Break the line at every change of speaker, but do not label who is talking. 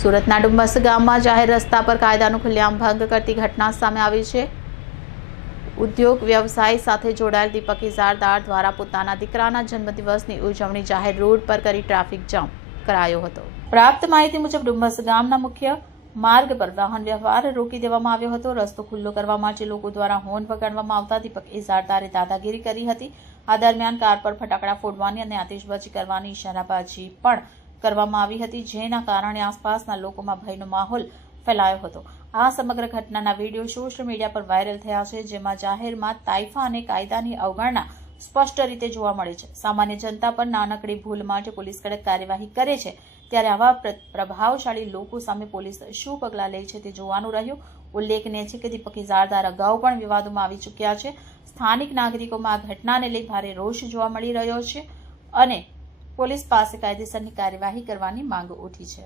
સુરતના ડુમ્બસ ગામમાં જાહેર રસ્તા પર કાયદાનું ખુલ્લેઆમ ભંગ કરતી ઘટના સામે આવી છે. ઉદ્યોગ વ્યવસાય સાથે જોડાયેલ દીપક ઇઝારદાર દ્વારા પોતાના દીકરાના જન્મદિવસની ઉજવણી જાહેર રોડ પર કરી ટ્રાફિક જામ કરાયો હતો. પ્રાપ્ત માહિતી મુજબ ડુમ્બસ ગામના મુખ્ય માર્ગ પર વાહન વ્યવહાર રોકી દેવામાં આવ્યો હતો. રસ્તો ખુલ્લો કરવા માટે લોકો દ્વારા હોર્ન વગાડવામાં આવતા દીપક ઇઝારદારે દાદાગીરી કરી હતી. આ દરમિયાન કાર પર ફટાકડા ફોડવાની અને આતિશબાજી કરવાની ઇશારાબાજી પણ કરવામાં આવી હતી, જેના કારણે આસપાસના લોકોમાં ભયનો માહોલ ફેલાયો હતો. આ સમગ્ર ઘટનાના વીડિયો સોશિયલ મીડિયા પર વાયરલ થયા છે, જેમાં જાહેરમાં તાઇફા અને કાયદાની અવગણના સ્પષ્ટ રીતે જોવા મળે છે. સામાન્ય જનતા પર નાનકડી ભૂલ માટે પોલીસ કડક કાર્યવાહી કરે છે, ત્યારે આવા પ્ર- પ્રભાવશાળી લોકો સામે પોલીસ શું પગલાં લે છે તે જોવાનું રહ્યું. ઉલ્લેખનીય છે કે દીપક ઇઝારદાર અગાઉ પણ વિવાદોમાં આવી ચૂક્યા છે. સ્થાનિક નાગરિકોમાં આ ઘટનાને લઈ ભારે રોષ જોવા મળી રહ્યો છે અને પોલીસ પાસે કાયદેસરની કાર્યવાહી કરવાની માંગ ઉઠી છે.